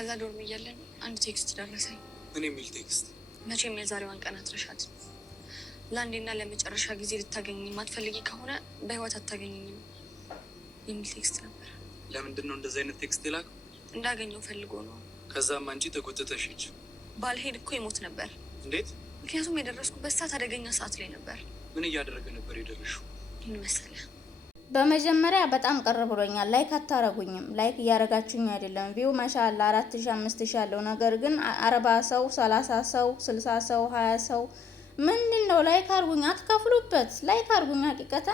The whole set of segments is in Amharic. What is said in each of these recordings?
ከዛ ዶርም እያለን አንድ ቴክስት ደረሰኝ። ምን የሚል ቴክስት? መቼም የዛሬዋን ቀን አትረሻት። ለአንዴና ለመጨረሻ ጊዜ ልታገኘኝ ማትፈልጊ ከሆነ በህይወት አታገኘኝም የሚል ቴክስት ነበር። ለምንድን ነው እንደዚህ አይነት ቴክስት የላከው? እንዳገኘው ፈልጎ ነው። ከዛም አንቺ ተቆጥተሽ ሂጅ። ባልሄድ እኮ ይሞት ነበር። እንዴት? ምክንያቱም የደረስኩበት ሰዓት አደገኛ ሰዓት ላይ ነበር። ምን እያደረገ ነበር የደረሽው? ምን መሰለህ? በመጀመሪያ በጣም ቅር ብሎኛል። ላይክ አታረጉኝም። ላይክ እያረጋችሁኝ አይደለም። ቪው ማሻአላ 4000 5000 ያለው ነገር ግን 40 ሰው 30 ሰው 60 ሰው 20 ሰው ምንድን ነው? ላይክ አርጉኝ፣ አትከፍሉበት። ላይክ አርጉኝ። ሀቂቀታ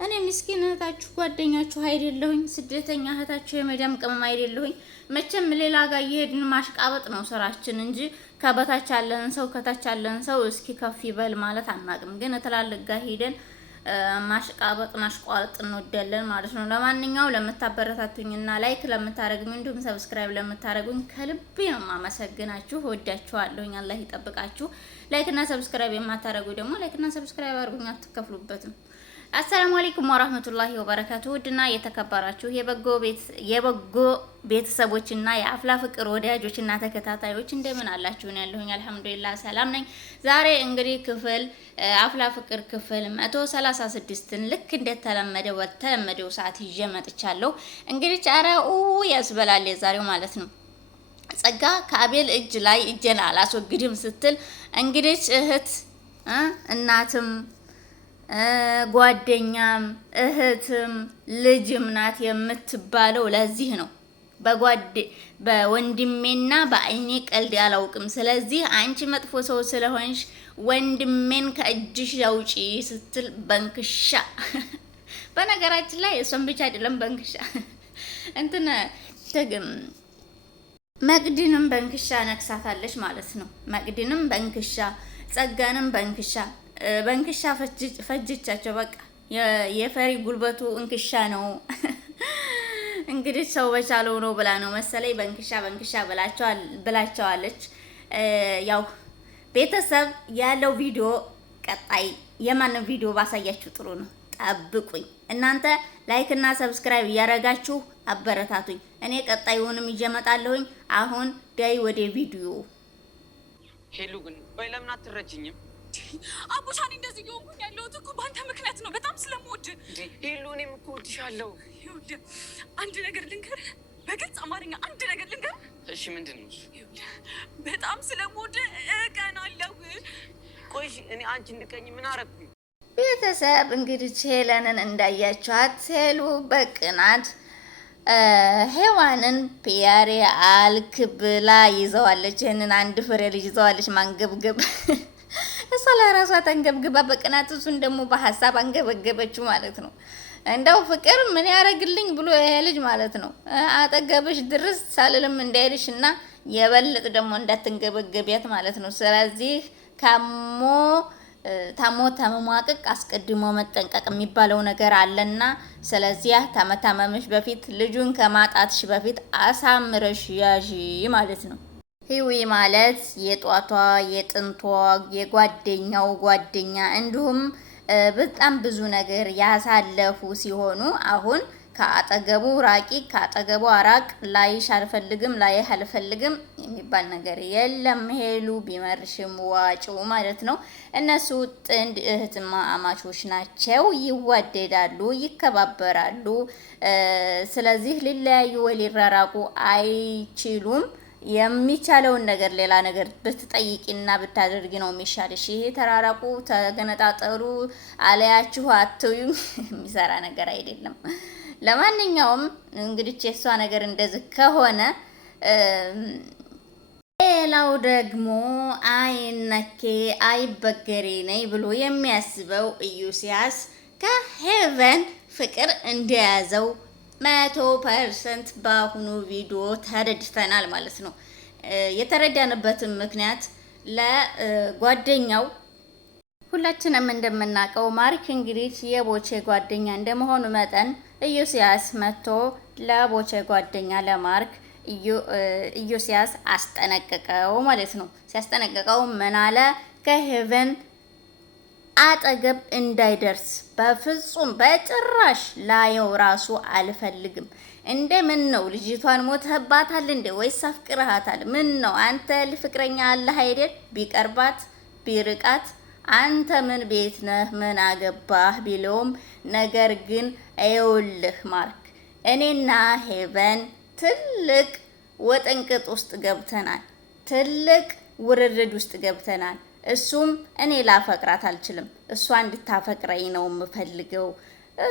እኔ ምስኪን እህታችሁ ጓደኛችሁ አይደለሁኝ። ስደተኛ እህታችሁ የመዳም ቅመም አይደለሁኝ። መቼም ሌላ ጋር እየሄድን ማሽቃበጥ ነው ስራችን እንጂ ከበታች ያለን ሰው ከታች ያለን ሰው እስኪ ከፍ ይበል ማለት አናቅም። ግን ትላልቅ ጋር ሄደን ማሽቃበጥ ማሽቋልጥ እንወዳለን ማለት ነው። ለማንኛውም ለምታበረታቱኝና ላይክ ለምታረጉኝ እንዲሁም ሰብስክራይብ ለምታረጉኝ ከልቤ ነው ማመሰግናችሁ። ወዳችኋለሁኝ። አላህ ይጠብቃችሁ። ላይክ እና ሰብስክራይብ የማታረጉ ደግሞ ላይክ እና ሰብስክራይብ አድርጉኝ፣ አትከፍሉበትም። አሰላሙ አለይኩም ወራህመቱላሂ ወበረካቱ። ውድና የተከበራችሁ የበጎ ቤተሰቦችና የአፍላ ፍቅር ወዳጆችና ተከታታዮች እንደምን አላችሁ? ነው ያለሁኝ። አልሐምዱሊላህ ሰላም ነኝ። ዛሬ እንግዲህ ክፍል አፍላ ፍቅር ክፍል 136ን ልክ እንደተለመደው በተለመደው ሰዓት ይዤ መጥቻለሁ። እንግዲህ ጫራኡ ያስበላል የዛሬው ማለት ነው። ጸጋ ከአቤል እጅ ላይ እጄን አላስወግድም ስትል እንግዲህ እህት እናትም ጓደኛም እህትም ልጅም ናት የምትባለው ለዚህ ነው። በወንድሜና በአይኔ ቀልድ አላውቅም። ስለዚህ አንቺ መጥፎ ሰው ስለሆንሽ ወንድሜን ከእጅሽ አውጪ ስትል በንክሻ በነገራችን ላይ እሷን ብቻ አይደለም በንክሻ እንትን መቅድንም በንክሻ ነክሳታለች ማለት ነው። መቅድንም በንክሻ ጸጋንም በንክሻ ፈጅቻቸው። በቃ የፈሪ ጉልበቱ እንክሻ ነው። እንግዲህ ሰው በቻለው ነው ብላ ነው መሰለኝ በንክሻ ብላቸዋለች። ያው ቤተሰብ ያለው ቪዲዮ ቀጣይ የማንም ቪዲዮ ባሳያችሁ ጥሩ ነው። ጠብቁኝ። እናንተ ላይክ እና ሰብስክራይብ እያረጋችሁ አበረታቱኝ። እኔ ቀጣዩንም ይጀመጣለሁኝ። አሁን ዳይ ወደ ቪዲዮ። ሄሉ ግን ወይ ለምን አትረጅኝም? አቡሻኒ እንደዚህ የሆንኩኝ ያለሁት እኮ በአንተ ምክንያት ነው። በጣም ስለምወድ ሄሉ፣ እኔም እኮ እወድሻለሁ። ይኸውልህ አንድ ነገር ልንገርህ፣ በግልጽ አማርኛ አንድ ነገር ልንገርህ። እሺ ምንድን ነው? ይኸውልህ በጣም ስለምወድ እቀናለሁ። ቆይ እኔ አንቺ እንድቀኝ ምን አረግኩኝ? ቤተሰብ እንግዲህ ሄለንን እንዳያችኋት ሄሉ በቅናት ሄዋንን ፒያሬ አልክ ብላ ይዘዋለች። ይህንን አንድ ፍሬ ልጅ ይዘዋለች። ማንገብገብ እሷ ለራሷ ተንገብግባ በቅናት እሱን ደግሞ በሀሳብ አንገበገበችው ማለት ነው። እንደው ፍቅር ምን ያደርግልኝ ብሎ ይሄ ልጅ ማለት ነው አጠገብሽ ድርስ ሳልልም እንዳይልሽ እና የበለጥ ደግሞ እንዳትንገበገቢያት ማለት ነው። ስለዚህ ታሞ ተመሟቅቅ አስቀድሞ መጠንቀቅ የሚባለው ነገር አለና ስለዚህ ተመታመምሽ በፊት ልጁን ከማጣትሽ በፊት አሳምረሽ ያዢ ማለት ነው። ህዊ ማለት የጧቷ የጥንቷ የጓደኛው ጓደኛ እንዲሁም በጣም ብዙ ነገር ያሳለፉ ሲሆኑ አሁን ከአጠገቡ ራቂ ከአጠገቡ አራቅ፣ ላይሽ አልፈልግም ላይህ አልፈልግም የሚባል ነገር የለም። ሄሉ ቢመርሽም ዋጭው ማለት ነው። እነሱ ጥንድ እህትማማቾች ናቸው። ይዋደዳሉ፣ ይከባበራሉ። ስለዚህ ሊለያዩ ወይ ሊራራቁ አይችሉም። የሚቻለውን ነገር ሌላ ነገር ብትጠይቂና ብታደርጊ ነው የሚሻልሽ። ይሄ ተራራቁ ተገነጣጠሩ አለያችሁ አትዩ የሚሰራ ነገር አይደለም። ለማንኛውም እንግዲህ የሷ ነገር እንደዚህ ከሆነ ሌላው ደግሞ አይነኬ አይበገሬ ነኝ ብሎ የሚያስበው ኢዮስያስ ከሄቨን ፍቅር እንደያዘው 100% በአሁኑ ቪዲዮ ተረድተናል ማለት ነው። የተረዳንበትም ምክንያት ለጓደኛው ሁላችንም እንደምናውቀው ማርክ እንግዲህ የቦቼ ጓደኛ እንደመሆኑ መጠን ኢዮስያስ መጥቶ ለቦቼ ጓደኛ ለማርክ ኢዮስያስ አስጠነቀቀው ማለት ነው። ሲያስጠነቀቀው ምን አለ? ከሄቨን አጠገብ እንዳይደርስ በፍጹም በጭራሽ ላየው ራሱ አልፈልግም። እንደ ምን ነው ልጅቷን ሞተህባታል እንዴ ወይስ አፍቅረሃታል? ምን ነው አንተ ፍቅረኛ አለህ አይደል? ቢቀርባት ቢርቃት አንተ ምን ቤት ነህ ምን አገባህ ቢለውም፣ ነገር ግን አይውልህ ማርክ እኔና ሄቨን ትልቅ ወጥንቅጥ ውስጥ ገብተናል። ትልቅ ውርርድ ውስጥ ገብተናል። እሱም እኔ ላፈቅራት አልችልም፣ እሷ እንድታፈቅረኝ ነው የምፈልገው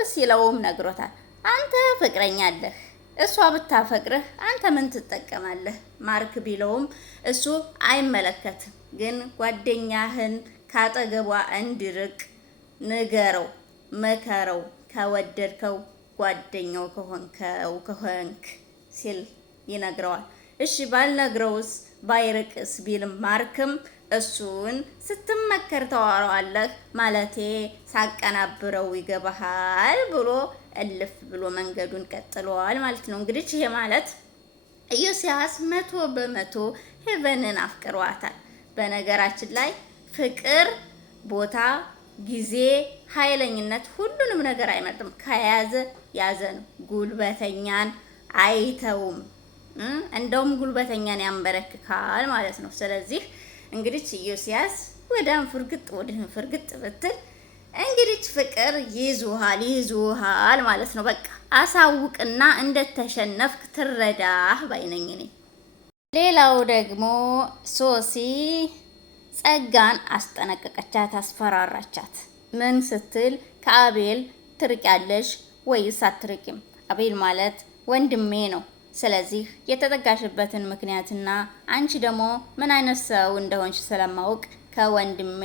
ሲለውም ነግሮታል። አንተ ፍቅረኛ አለህ፣ እሷ ብታፈቅርህ አንተ ምን ትጠቀማለህ ማርክ ቢለውም፣ እሱ አይመለከትም፣ ግን ጓደኛህን ካጠገቧ እንዲርቅ ንገረው፣ መከረው፣ ከወደድከው ጓደኛው ከሆንክ ሲል ይነግረዋል። እሺ ባልነግረውስ ባይርቅስ ቢልም ማርክም እሱን ስትመከር ተዋረዋለህ ማለቴ ሳቀናብረው ይገባሃል ብሎ እልፍ ብሎ መንገዱን ቀጥለዋል ማለት ነው። እንግዲህ ይሄ ማለት ኢዮስያስ 100% ሄቨንን አፍቅሯታል። በነገራችን ላይ ፍቅር ቦታ፣ ጊዜ፣ ኃይለኝነት ሁሉንም ነገር አይመርጥም። ከያዘ ያዘ ነው። ጉልበተኛን አይተውም። እንደውም ጉልበተኛን ያንበረክካል ማለት ነው። ስለዚህ እንግዲህ ኢዮስያስ ወዳም ፍርግጥ ወደህን ፍርግጥ ብትል እንግዲህ ፍቅር ይዙሃል ማለት ነው። በቃ አሳውቅና እንደተሸነፍክ ትረዳህ ባይነኝ እኔ። ሌላው ደግሞ ሶሲ ጸጋን አስጠነቀቀቻት፣ አስፈራራቻት። ምን ስትል ከአቤል ትርቂያለሽ ወይስ አትርቂም? አቤል ማለት ወንድሜ ነው። ስለዚህ የተጠጋሽበትን ምክንያትና አንቺ ደግሞ ምን አይነት ሰው እንደሆንሽ ስለማውቅ ከወንድሜ